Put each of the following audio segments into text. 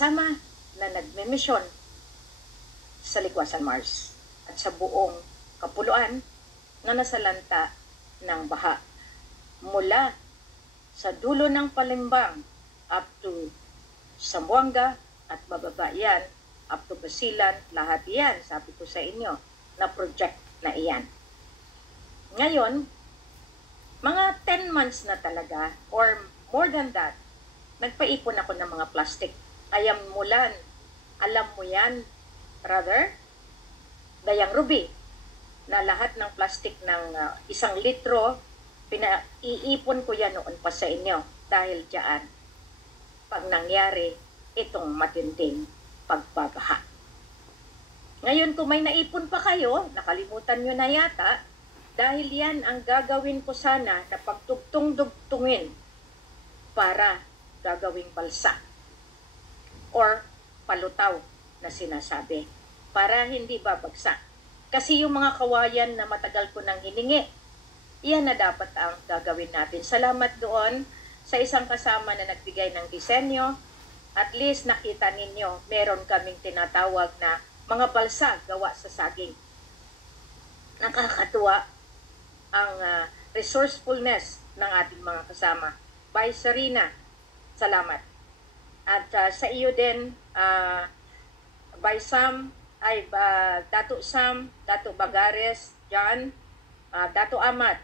kasama na nagmimisyon sa Ligwasan Mars at sa buong kapuluan na nasalanta ng baha. Mula sa dulo ng Palimbang up to Zamboanga at bababa yan, up to Basilan, lahat yan, sabi ko sa inyo, na project na iyan. Ngayon, mga 10 months na talaga, or more than that, nagpaipon ako ng mga plastic. Ayam Mulan, alam mo yan, brother? Dayang Ruby, na lahat ng plastic ng 1 litro, iipon ko yan noon pa sa inyo. Dahil diyan, pag nangyari itong matinding pagbabaha. Ngayon, kung may naipon pa kayo, nakalimutan nyo na yata, dahil yan ang gagawin ko sana na pagtugtong-dugtungin para gagawing balsa or palutaw na sinasabi para hindi babagsak. Kasi yung mga kawayan na matagal ko nang hiningi, yan na dapat ang gagawin natin. Salamat doon sa isang kasama na nagbigay ng disenyo. At least nakita ninyo, meron kaming tinatawag na mga balsa gawa sa saging. Nakakatuwa ang resourcefulness ng ating mga kasama. By Sarina, salamat. At sa iyo din, by Sam, Dato Sam, Dato Bagares, John, Dato Amat,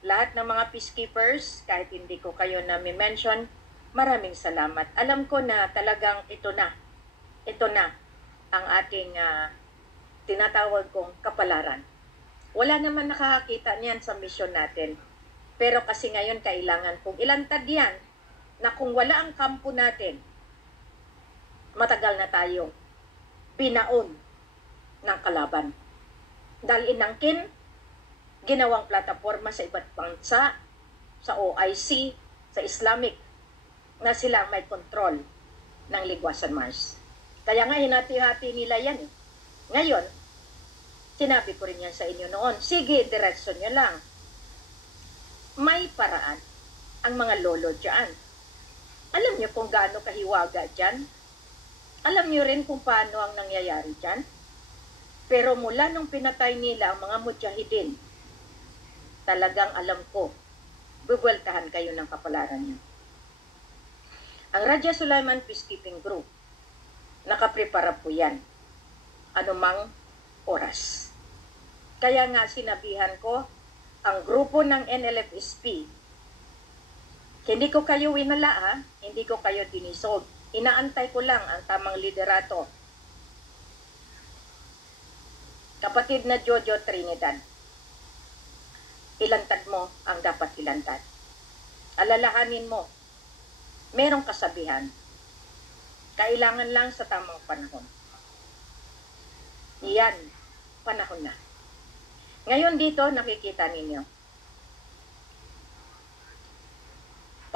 lahat ng mga peacekeepers, kahit hindi ko kayo na mention, maraming salamat. Alam ko na talagang ito na ang ating tinatawag kong kapalaran. Wala naman nakakakita niyan sa misyon natin. Pero kasi ngayon kailangan kong ilantad yan na kung wala ang kampo natin, matagal na tayong binaon ng kalaban. Dahil inangkin, ginawang plataforma sa iba't bansa, sa OIC, sa Islamic, na sila may control ng Ligwasan Mars. Kaya nga hinati-hati nila yan. Ngayon, sinabi ko rin yan sa inyo noon, sige, direksyon nyo lang. May paraan ang mga lolo dyan. Alam nyo kung gaano kahiwaga dyan? Alam nyo rin kung paano ang nangyayari dyan? Pero mula nung pinatay nila ang mga mujahidin, talagang alam ko, bubueltahan kayo ng kapalaran nyo. Ang Raja Sulaiman Peacekeeping Group, nakaprepara po yan. Anumang oras. Kaya nga sinabihan ko, ang grupo ng NLFSP, hindi ko kayo winala, hindi ko kayo dinisolve. Inaantay ko lang ang tamang liderato. Kapatid na Jojo Trinidad, ilantad mo ang dapat ilantad. Alalahanin mo, merong kasabihan, kailangan lang sa tamang panahon. Yan, panahon na. Ngayon dito, nakikita ninyo.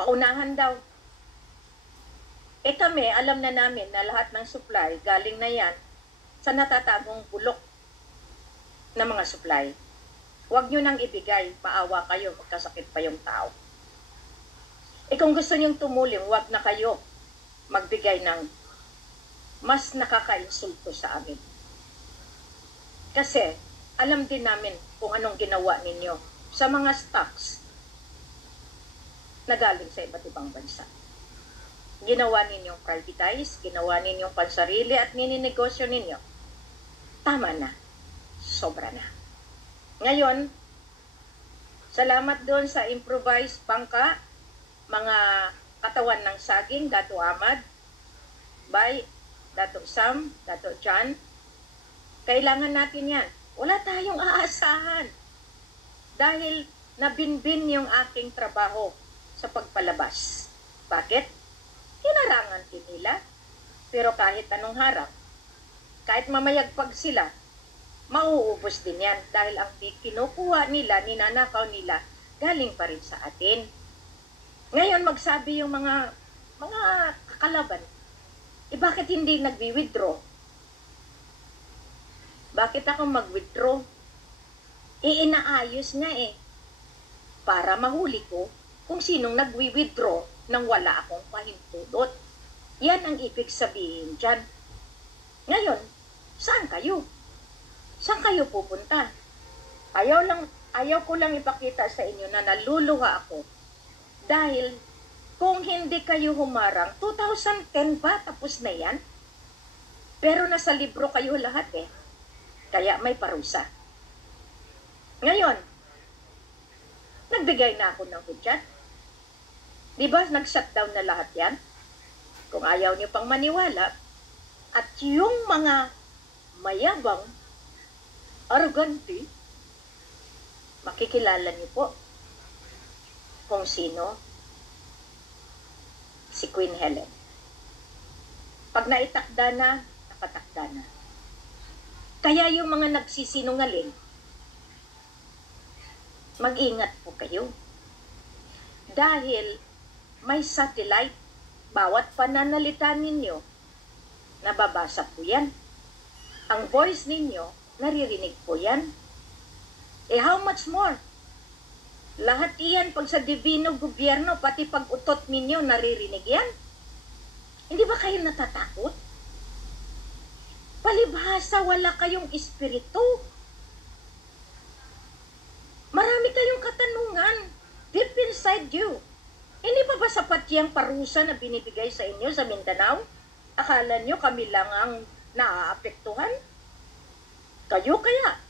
Paunahan daw. Kami, alam na namin na lahat ng supply, galing na yan sa natatagong bulok ng mga supply. Huwag nyo nang ibigay, maawa kayo, magkasakit pa yung tao. Kung gusto nyong tumulong, huwag na kayo magbigay ng mas nakaka-insulto sa amin. Kasi, alam din namin kung anong ginawa ninyo sa mga stocks na galing sa iba't ibang bansa. Ginawa ninyong privatize, ginawa ninyong pansarili at nininegosyo ninyo. Tama na. Sobra na. Ngayon, salamat doon sa improvised bangka, mga katawan ng saging, Dato Ahmad, by Dato Sam, Dato John. Kailangan natin yan. Wala tayong aasahan. Dahil nabinbin yung aking trabaho sa pagpalabas. Bakit? Hinarangan din nila. Pero kahit anong harang, kahit mamayagpag sila, mauubos din yan. Dahil ang kinukuha nila, ninanakaw nila, galing pa rin sa atin. Ngayon magsabi yung mga kakalaban, bakit hindi nagwi-withdraw? Bakit ako mag-withdraw? Inaayos nga para mahuli ko kung sinong nagwi-withdraw nang wala akong pahintulot. Yan ang ibig sabihin dyan. Ngayon, saan kayo? Saan kayo pupunta? Ayaw ko lang ipakita sa inyo na naluluha ako. Dahil kung hindi kayo humarang, 2010 pa, tapos na yan. Pero nasa libro kayo lahat eh. Kaya may parusa. Ngayon, nagbigay na ako ng hudyat. Diba, nag-shutdown na lahat yan? Kung ayaw niyo pang maniwala, at yung mga mayabang, arrogante, makikilala niyo po kung sino si Queen Helen. Pag naitakda na, nakatakda na. Kaya yung mga nagsisinungaling, mag-ingat po kayo. Dahil may satellite, bawat pananalita ninyo, nababasa po yan. Ang voice ninyo, naririnig po yan. How much more? Lahat iyan pag sa divino gobyerno, pati pag utot ninyo, naririnig yan. Hindi ba kayo natatakot? Palibhasa, wala kayong espiritu. Marami kayong katanungan deep inside you. Hindi pa ba sapat yung parusa na binibigay sa inyo sa Mindanao? Akala nyo kami lang ang naaapektuhan? Kayo kaya?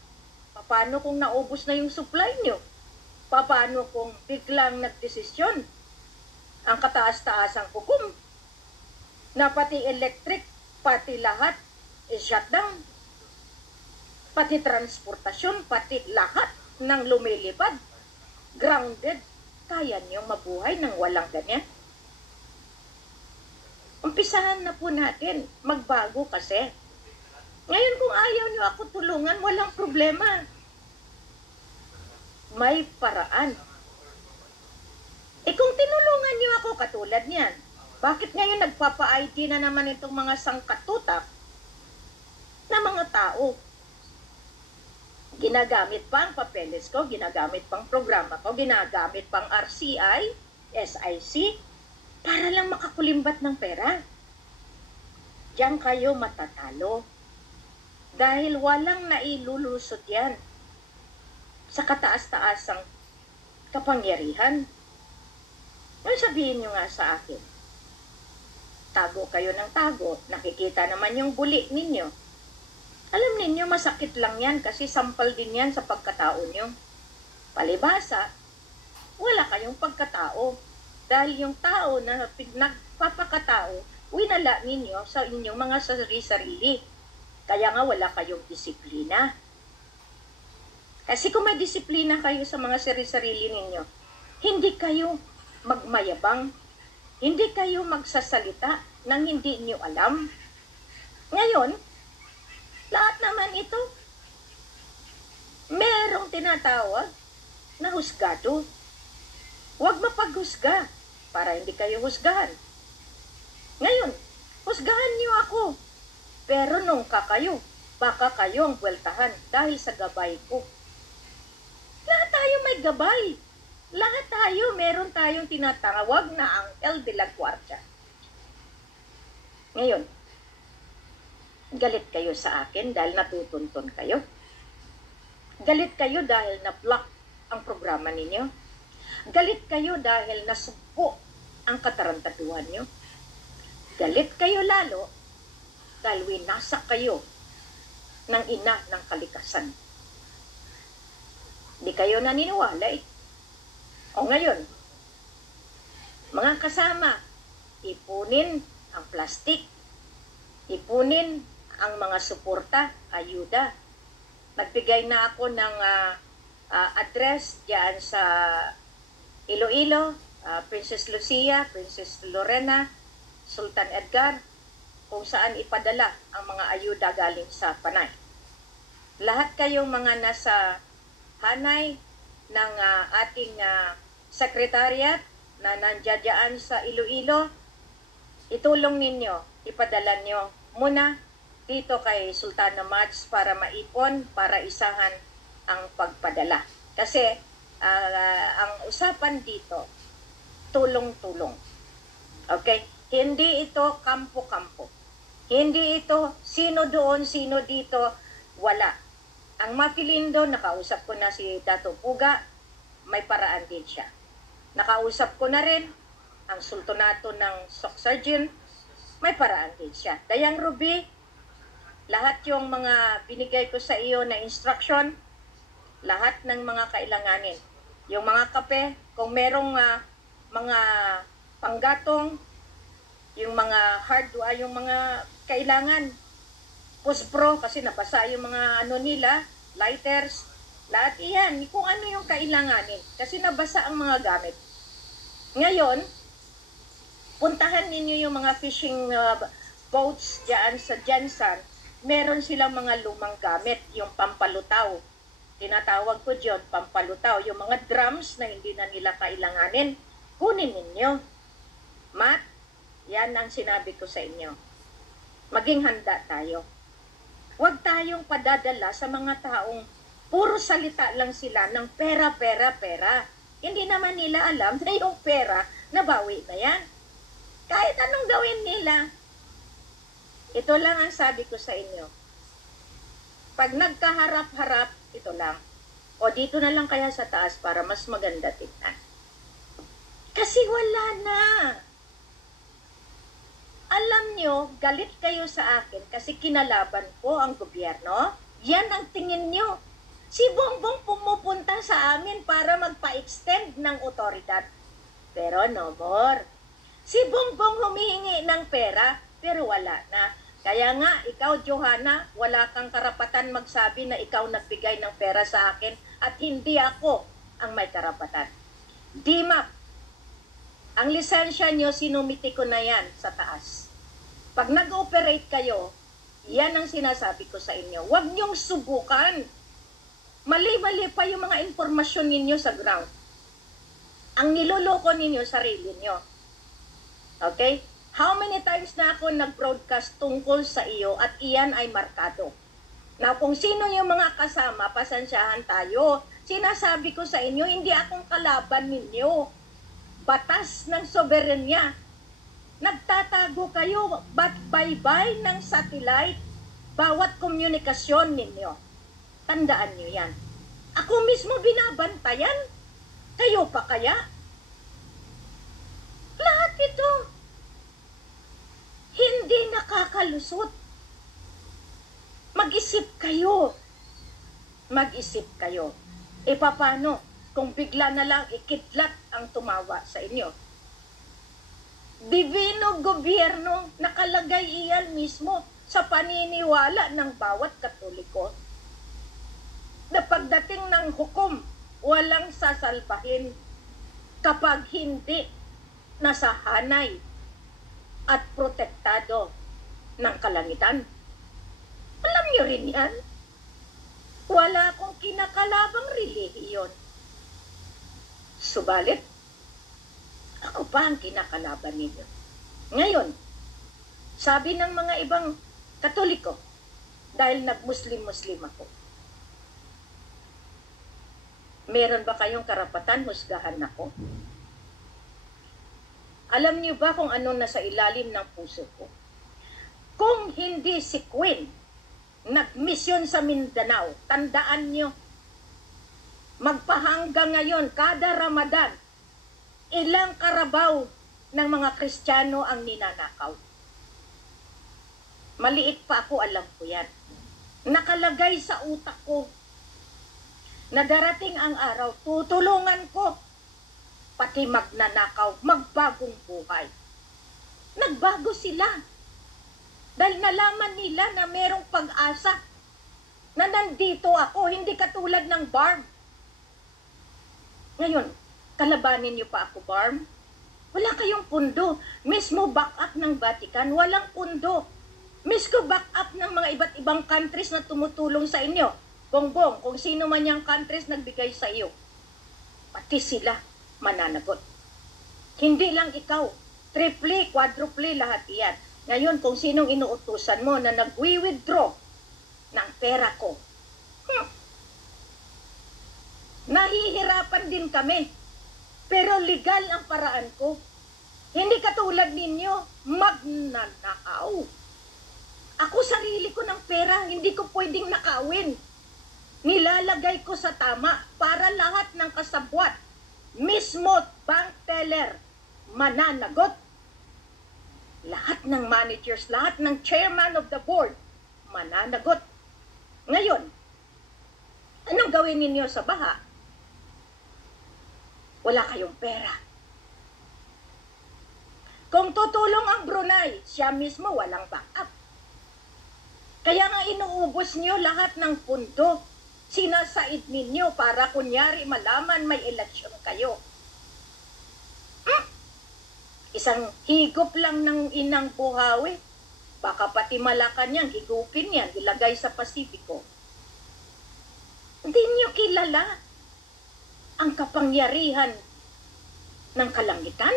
Paano kung naubos na yung supply nyo? Paano kung biglang nagdesisyon ang kataas-taasang hukom na pati electric, pati lahat shutdown, pati transportasyon, pati lahat ng lumilipad, grounded? Kaya niyong mabuhay nang walang ganyan? Umpisahan na po natin, magbago kasi. Ngayon kung ayaw niyo ako tulungan, walang problema. May paraan. Kung tinulungan niyo ako katulad niyan, bakit ngayon nagpapa-ID na naman itong mga sangkatutak na mga tao? Ginagamit pa ang papeles ko, ginagamit pang programa ko, ginagamit pang RCI, SIC, para lang makakulimbat ng pera. Diyan kayo matatalo. Dahil walang nailulusot yan sa kataas-taasang kapangyarihan. Ngayon sabihin nyo nga sa akin, tago kayo ng tago, nakikita naman yung buli ninyo. Alam ninyo, masakit lang yan kasi sampal din yan sa pagkatao nyo. Palibhasa, wala kayong pagkatao. Dahil yung tao na nagpapakatao, winala ninyo sa inyong mga sarili-sarili. Kaya nga wala kayong disiplina. Kasi kung may disiplina kayo sa mga sarili-sarili ninyo, hindi kayo magmayabang, hindi kayo magsasalita nang hindi niyo alam. Ngayon, lahat naman ito, merong tinatawag na husgado. Huwag mapaghusga para hindi kayo husgahan. Ngayon, husgahan niyo ako. Pero nung kayo, baka kayo ang buweltahan dahil sa gabay ko. Lahat tayo may gabay. Lahat tayo, meron tayong tinatawag na Angel de la Guardia. Ngayon, galit kayo sa akin dahil natutunton kayo? Galit kayo dahil na-block ang programa ninyo? Galit kayo dahil nasugpo ang katarantaduhan nyo? Galit kayo lalo dahil winasak kayo ng ina ng kalikasan. Di kayo naniniwala eh. O ngayon, mga kasama, ipunin ang plastic, ipunin ang mga suporta, ayuda. Nagbigay na ako ng address diyan sa Iloilo, Princess Lucia, Princess Lorena, Sultan Edgar, kung saan ipadala ang mga ayuda galing sa Panay. Lahat kayong mga nasa hanay ng ating secretariat na nandiyan sa Iloilo, itulong ninyo, ipadala nyo muna dito kay Sultana Mads para maipon, para isahan ang pagpadala. Kasi ang usapan dito, tulong-tulong. Okay? Hindi ito kampo-kampo. Hindi ito sino doon, sino dito, wala. Ang Mapilindo, nakausap ko na si Dato Puga, may paraan din siya. Nakausap ko na rin ang sultanato ng Soc-Sargent, may paraan din siya. Dayang Ruby, lahat yung mga binigay ko sa iyo na instruction, lahat ng mga kailanganin. Yung mga kape, kung merong mga panggatong, yung mga hardware, yung mga kailangan, puspro, kasi nabasa yung mga nila, lighters, lahat iyan, kung ano yung kailanganin, kasi nabasa ang mga gamit. Ngayon, puntahan ninyo yung mga fishing boats dyan sa Jensen, meron silang mga lumang gamit, yung pampalutaw. Tinatawag ko dyan, pampalutaw. Yung mga drums na hindi na nila kailanganin, kunin ninyo. Matt, yan ang sinabi ko sa inyo. Maging handa tayo. Huwag tayong padadala sa mga taong puro salita lang sila ng pera, pera, pera. Hindi naman nila alam na yung pera, nabawi na yan. Kahit anong gawin nila. Ito lang ang sabi ko sa inyo. Pag nagkaharap-harap, ito lang. O dito na lang kaya sa taas para mas maganda tignan. Kasi wala na. Alam nyo, galit kayo sa akin kasi kinalaban ko ang gobyerno. Yan ang tingin nyo. Si Bongbong pumupunta sa amin para magpa-extend ng otoridad. Pero no more. Si Bongbong humihingi ng pera, pero wala na. Kaya nga, ikaw, Johanna, wala kang karapatan magsabi na ikaw nagbigay ng pera sa akin at hindi ako ang may karapatan. DMAP, ang lisensya nyo, sinumiti ko na yan sa taas. Pag nag-operate kayo, yan ang sinasabi ko sa inyo. Huwag nyong subukan. Mali-mali pa yung mga informasyon ninyo sa ground. Ang niloloko ninyo, sarili nyo. Okay? How many times na ako nag-broadcast tungkol sa iyo at iyan ay markado. Now, kung sino yung mga kasama, pasensyahan tayo. Sinasabi ko sa inyo, hindi akong kalaban ninyo. Batas ng soberenya. Nagtatago kayo, but bye-bye ng satellite bawat komunikasyon ninyo. Tandaan nyo yan. Ako mismo binabantayan. Kayo pa kaya? Lahat ito. Hindi nakakalusot. Mag-isip kayo. Mag-isip kayo. E paano kung bigla na lang ikidlat ang tumawa sa inyo? Divino gobyerno, nakalagay iyan mismo sa paniniwala ng bawat Katoliko. Na pagdating ng hukom, walang sasalbahin kapag hindi nasahanay at protektado ng kalangitan. Alam niyo rin yan. Wala akong kinakalabang relihiyon. Subalit, ako pa ang kinakalaban ninyo. Ngayon, sabi ng mga ibang Katoliko, dahil nag-Muslim-Muslim ako, meron ba kayong karapatan husgahan ako? Alam niyo ba kung ano nasa ilalim ng puso ko? Kung hindi si Queen nagmisyon sa Mindanao, tandaan niyo, magpahanggang ngayon, kada Ramadan, ilang karabaw ng mga Kristiyano ang ninanakaw. Maliit pa ako, alam ko yan. Nakalagay sa utak ko na darating ang araw, tutulungan ko pati magnanakaw, magbagong buhay. Nagbago sila. Dahil nalaman nila na merong pag-asa na nandito ako, hindi katulad ng Barb. Ngayon, kalabanin niyo pa ako, Barb? Wala kayong pundo. Mismo back-up ng Vatican, walang pundo. Mismo back-up ng mga iba't ibang countries na tumutulong sa inyo. Bongbong, kung sino man yung countries nagbigay sa iyo, pati sila mananagot. Hindi lang ikaw. Triple, quadruple, lahat iyan. Ngayon, kung sinong inuutusan mo na nag-withdraw ng pera ko, nahihirapan din kami. Pero legal ang paraan ko. Hindi katulad ninyo, magnanakaw. Ako sarili ko ng pera, hindi ko pwedeng nakawin. Nilalagay ko sa tama para lahat ng kasabwat, mismo bank teller, mananagot. Lahat ng managers, lahat ng chairman of the board, mananagot. Ngayon, anong gawin ninyo sa baha? Wala kayong pera. Kung tutulong ang Brunei, siya mismo walang backup. Kaya nga inuubos nyo lahat ng pundo. Sinasaid ninyo para kunyari malaman may eleksyon kayo. Isang higop lang ng inang Buhawi. Baka pati Malacanang higupin yan, ilagay sa Pasipiko. Hindi nyo kilala ang kapangyarihan ng kalangitan?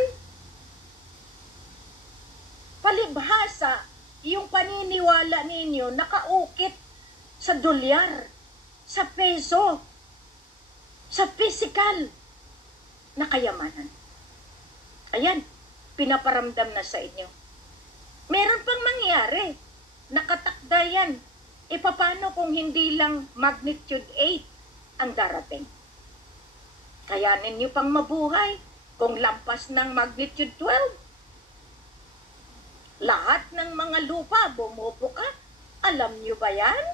Palibhasa, yung paniniwala ninyo nakaukit sa dolyar, sa peso, sa physical na kayamanan. Ayan, pinaparamdam na sa inyo. Meron pang mangyari. Nakatakda yan. E paano kung hindi lang magnitude 8 ang darating? Kaya ninyo pang mabuhay kung lampas ng magnitude 12. Lahat ng mga lupa bumubuka. Alam nyo ba yan?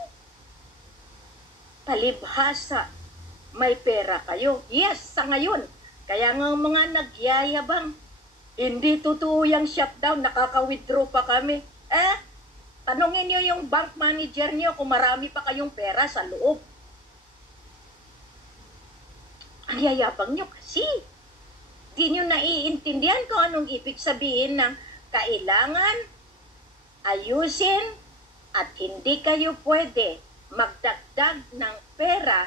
Palibhasa, may pera kayo. Yes, sa ngayon. Kaya nga mga nagyayabang, hindi totoo yung shutdown, nakaka-withdraw pa kami. Tanungin nyo yung bank manager nyo kung marami pa kayong pera sa loob. Ang yayabang nyo kasi. Di nyo naiintindihan kung anong ibig sabihin ng kailangan ayusin at hindi kayo pwede magdagdag ng pera,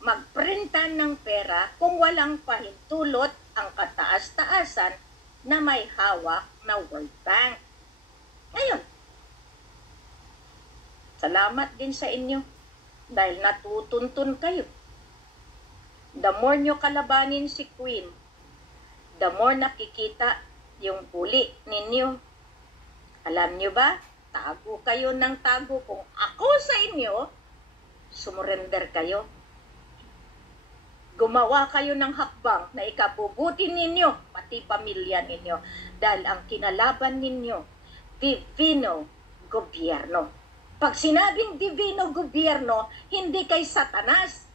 magprintan ng pera kung walang pahintulot ang kataas-taasan na may hawak na World Bank. Ngayon, salamat din sa inyo dahil natutuntun kayo. The more nyo kalabanin si Queen, the more nakikita yung huli ninyo. Alam nyo ba, tago kayo ng tago. Kung ako sa inyo, sumurrender kayo. Gumawa kayo ng hakbang na ikabubuti ninyo, pati pamilya ninyo. Dahil ang kinalaban ninyo, divino gobyerno. Pag sinabing divino gobyerno, hindi kay Satanas.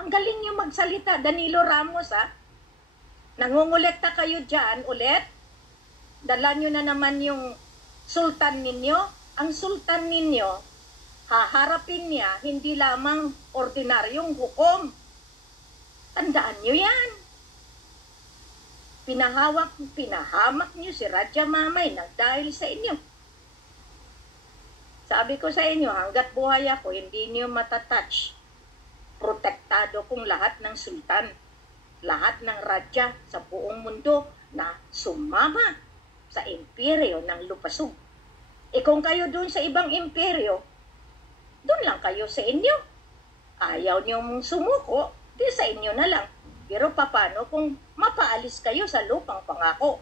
Ang galing nyo magsalita, Danilo Ramos ha. Nangungulekta kayo dyan ulit. Dala nyo na naman yung sultan ninyo. Ang sultan ninyo, haharapin niya hindi lamang ordinaryong hukom. Tandaan nyo yan. Pinahamak nyo si Raja Mamay nang dahil sa inyo. Sabi ko sa inyo, hanggat buhay ako, hindi nyo matatouch. Protektado kong lahat ng sultan, lahat ng Raja sa buong mundo na sumama sa imperyo ng Lupasug. E kung kayo dun sa ibang imperyo, dun lang kayo sa inyo. Ayaw nyo mong sumuko, di sa inyo na lang. Pero paano kung mapaalis kayo sa lupang pangako?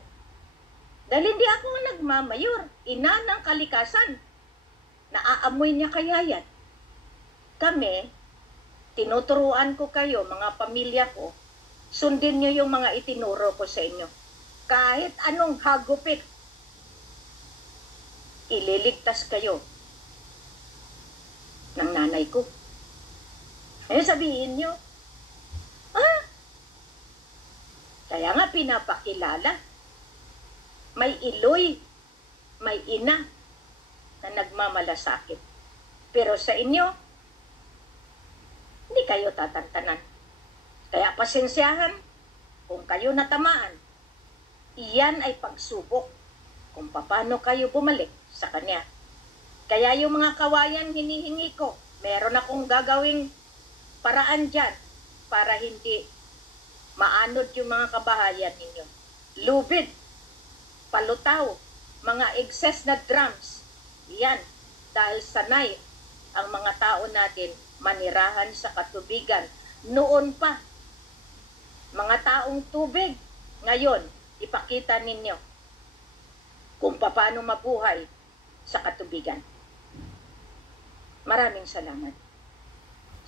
Dahil hindi ako nagmamayor, ina ng kalikasan. Naaamoy niya kaya yan. Kami, tinuturuan ko kayo, mga pamilya ko, sundin nyo yung mga itinuro ko sa inyo. Kahit anong hagupit, ililigtas kayo ng nanay ko. Sabihin nyo, kaya nga pinapakilala. May iloy, may ina na nagmamalasakit. Pero sa inyo, hindi kayo tatantanan. Kaya pasensyahan kung kayo natamaan. Iyan ay pagsubok kung paano kayo bumalik sa kanya. Kaya yung mga kawayan hinihingi ko, meron akong gagawing paraan dyan para hindi maanod yung mga kabahayan ninyo. Lubid, palutaw, mga excess na drums. Yan, dahil sanay ang mga tao natin manirahan sa katubigan. Noon pa, mga taong tubig. Ngayon, ipakita ninyo kung paano mabuhay sa katubigan. Maraming salamat.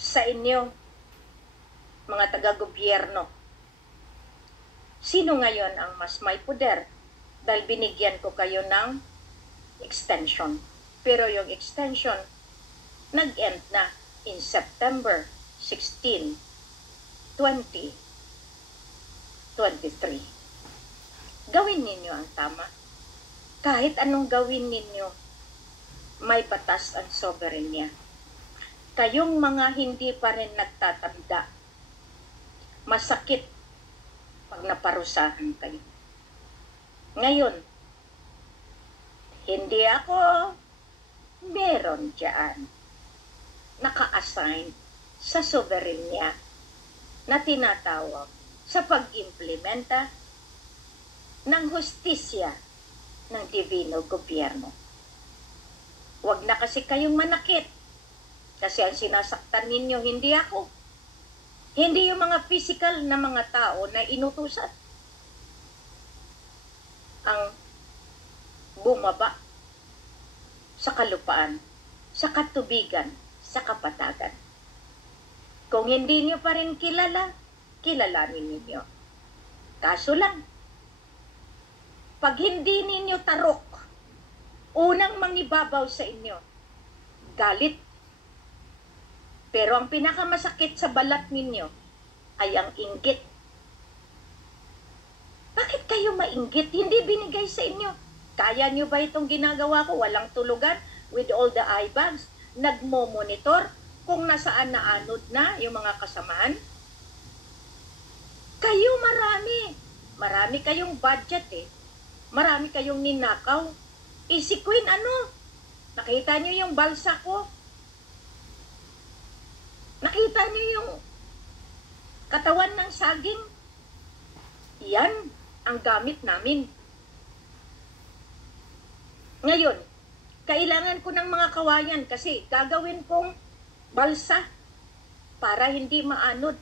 Sa inyo, mga taga-gobyerno, sino ngayon ang mas may poder? Dahil binigyan ko kayo ng extension. Pero yung extension, nag-end na in September 16, 2023. Gawin ninyo ang tama. Kahit anong gawin ninyo, may batas ang soberenya. Kayong mga hindi pa rin nagtatanda, masakit pag naparusahan kayo. Ngayon, hindi ako meron dyan naka-assign sa soberenya na tinatawag sa pag-implementa ng hustisya ng Divino Gobyerno. Huwag na kasi kayong manakit kasi ang sinasaktan ninyo hindi ako. Hindi yung mga physical na mga tao na inutusan ang bumaba sa kalupaan, sa katubigan, sa kapatagan. Kung hindi nyo pa rin kilala, kilalanin ninyo. Kaso lang, pag hindi ninyo tarok, unang mangibabaw sa inyo, galit. Pero ang pinakamasakit sa balat ninyo ay ang inggit. Bakit kayo mainggit? Hindi binigay sa inyo. Kaya nyo ba itong ginagawa ko? Walang tulugan with all the eye bags. Nagmo-monitor kung nasaan naanod na yung mga kasamahan. Kayo marami. Marami kayong budget eh. Marami kayong ninakaw. Si Queen ano? Nakita nyo yung balsa ko? Nakita nyo yung katawan ng saging? Yan ang gamit namin. Ngayon, kailangan ko ng mga kawayan kasi gagawin kong balsa para hindi maanod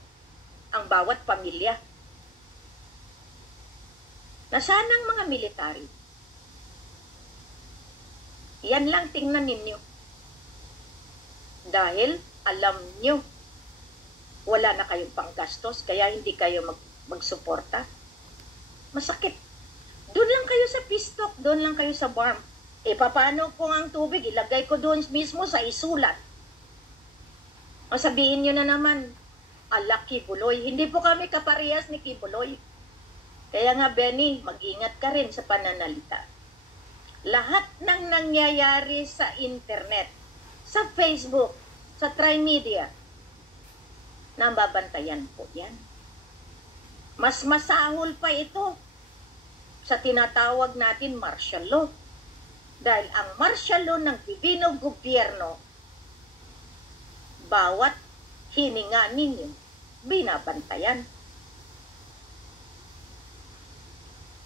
ang bawat pamilya. Nasaan ang mga military? Yan lang tingnan ninyo. Dahil alam nyo, wala na kayong panggastos, kaya hindi kayo magsuporta. Masakit. Doon lang kayo sa pistok, doon lang kayo sa barm. Paano kung ang tubig, ilagay ko doon mismo sa isulat. Masabihin nyo na naman, ala Kibuloy. Hindi po kami kaparehas ni Kibuloy. Kaya nga, Benny, mag-ingat ka rin sa pananalita. Lahat ng nangyayari sa internet, sa Facebook, sa Trimedia, nababantayan po yan. Mas masahol pa ito sa tinatawag natin martial law. Dahil ang martial law ng Divino Gobyerno, bawat hininga ninyo, binabantayan.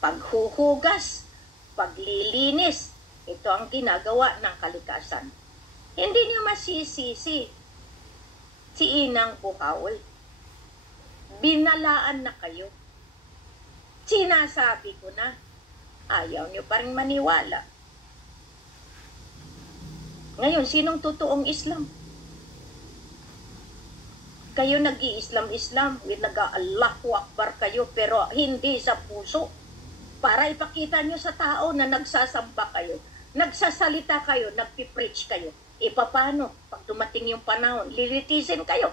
Paghuhugas, paglilinis, ito ang ginagawa ng kalikasan. Hindi niyo masisisi si Inang Buhaol. Binalaan na kayo. Sinasabi ko na, ayaw niyo pa rin maniwala. Ngayon, sinong totoong Islam? Kayo nag-i-Islam-Islam, nag-Allahu Akbar kayo, pero hindi sa puso. Para ipakita nyo sa tao na nagsasamba kayo, nagsasalita kayo, nagpipreach kayo. Paano? Pag dumating yung panahon, lilitisin kayo.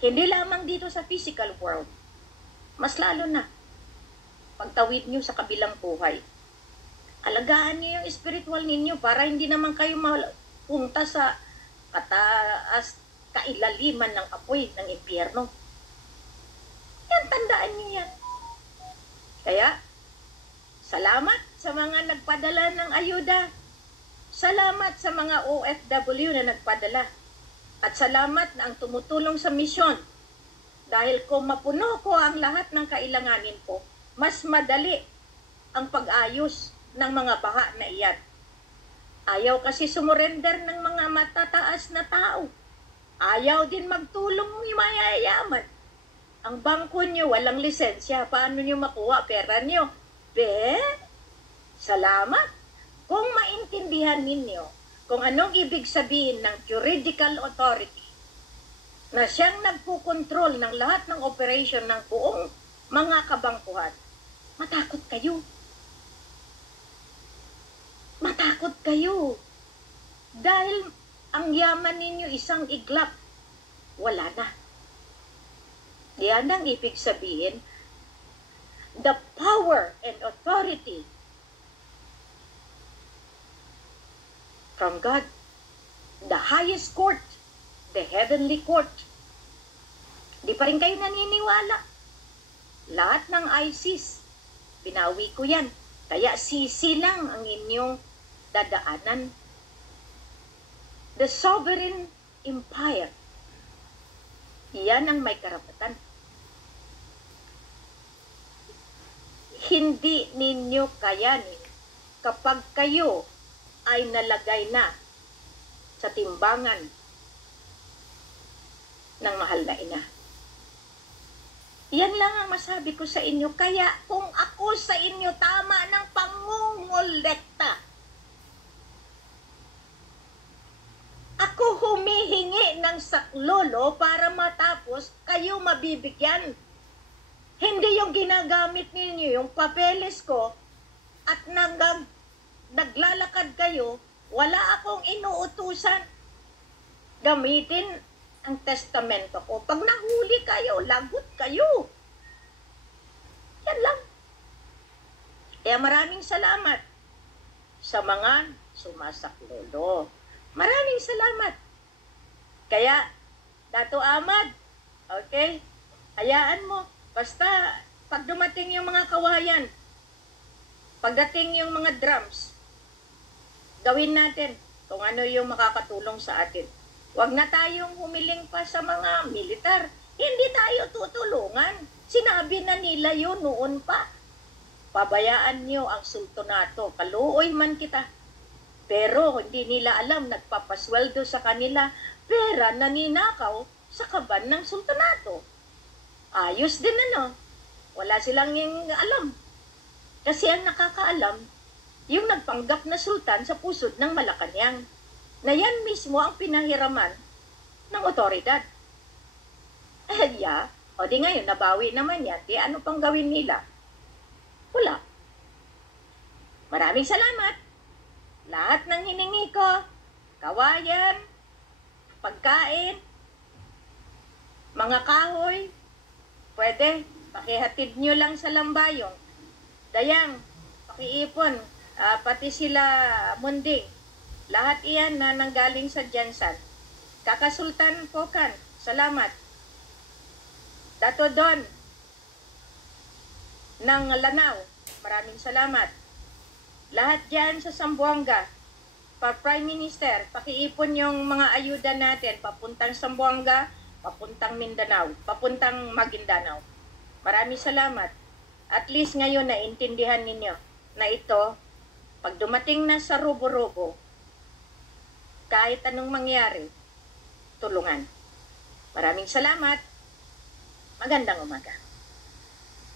Hindi lamang dito sa physical world. Mas lalo na, pagtawid nyo sa kabilang buhay. Alagaan nyo yung spiritual ninyo para hindi naman kayo mapunta sa kataas, kailaliman ng apoy ng impyerno. Yan, tandaan nyo yan. Kaya, salamat sa mga nagpadala ng ayuda. Salamat sa mga OFW na nagpadala. At salamat na ang tumutulong sa misyon. Dahil kung mapuno ko ang lahat ng kailanganin ko, mas madali ang pag-ayos ng mga baha na iyan. Ayaw kasi sumurrender ng mga matataas na tao. Ayaw din magtulong ng mayayaman. Ang bangko nyo walang lisensya. Paano nyo makuha pera nyo? Salamat kung maintindihan ninyo kung anong ibig sabihin ng juridical authority na siyang nagpukontrol ng lahat ng operation ng buong mga kabangkuhan. Matakot kayo. Matakot kayo. Dahil ang yaman ninyo isang iglap, wala na. Yan ang ibig sabihin, the power and authority from God, the highest court, the heavenly court. Di pa rin kayo naniniwala. Lahat ng ISIS, binawi ko yan. Kaya sisi lang ang inyong dadaanan. The sovereign empire. Yan ang may karapatan. Hindi ninyo kayanin kapag kayo ay nalagay na sa timbangan ng mahal na ina. Yan lang ang masabi ko sa inyo. Kaya kung ako sa inyo tama ng pangungulekta, ako humihingi ng saklolo para matapos kayo mabibigyan. Hindi yung ginagamit ninyo yung papeles ko at naglalakad kayo, wala akong inuutusan. Gamitin ang testamento ko. Pag nahuli kayo, lagot kayo. Yan lang. Kaya maraming salamat sa mga sumasaklolo. Maraming salamat. Kaya, Dato Ahmad, okay, hayaan mo. Basta, pag dumating yung mga kawayan, pagdating yung mga drums, gawin natin kung ano yung makakatulong sa atin. Huwag na tayong humiling pa sa mga militar. Hindi tayo tutulungan. Sinabi na nila yun noon pa. Pabayaan niyo ang sultanato. Kaluoy man kita. Pero hindi nila alam, nagpapasweldo sa kanila, pera na ninakaw sa kaban ng sultanato. Ayos din ano. Wala silang yung alam. Kasi ang nakakaalam, yung nagpanggap na sultan sa pusod ng Malacanang, na yan mismo ang pinahiraman ng otoridad. O di ngayon, nabawi naman yan. Di ano pang gawin nila? Wala. Maraming salamat. Lahat ng hiningi ko, kawayan, pagkain, mga kahoy, pwede, pakihatid nyo lang sa lambayong. Dayang, pakiipon, pati sila munding. Lahat iyan na nanggaling sa Jansan. Kakasultan Pokan, salamat. Dato Don, ng Lanao, maraming salamat. Lahat dyan sa Zamboanga, Prime Minister, pakiipon yung mga ayuda natin, papuntang Zamboanga, papuntang Mindanao, papuntang Maguindanao. Maraming salamat. At least ngayon naintindihan ninyo na ito, pag dumating na sa robo-robo, kahit anong mangyari, tulungan. Maraming salamat. Magandang umaga.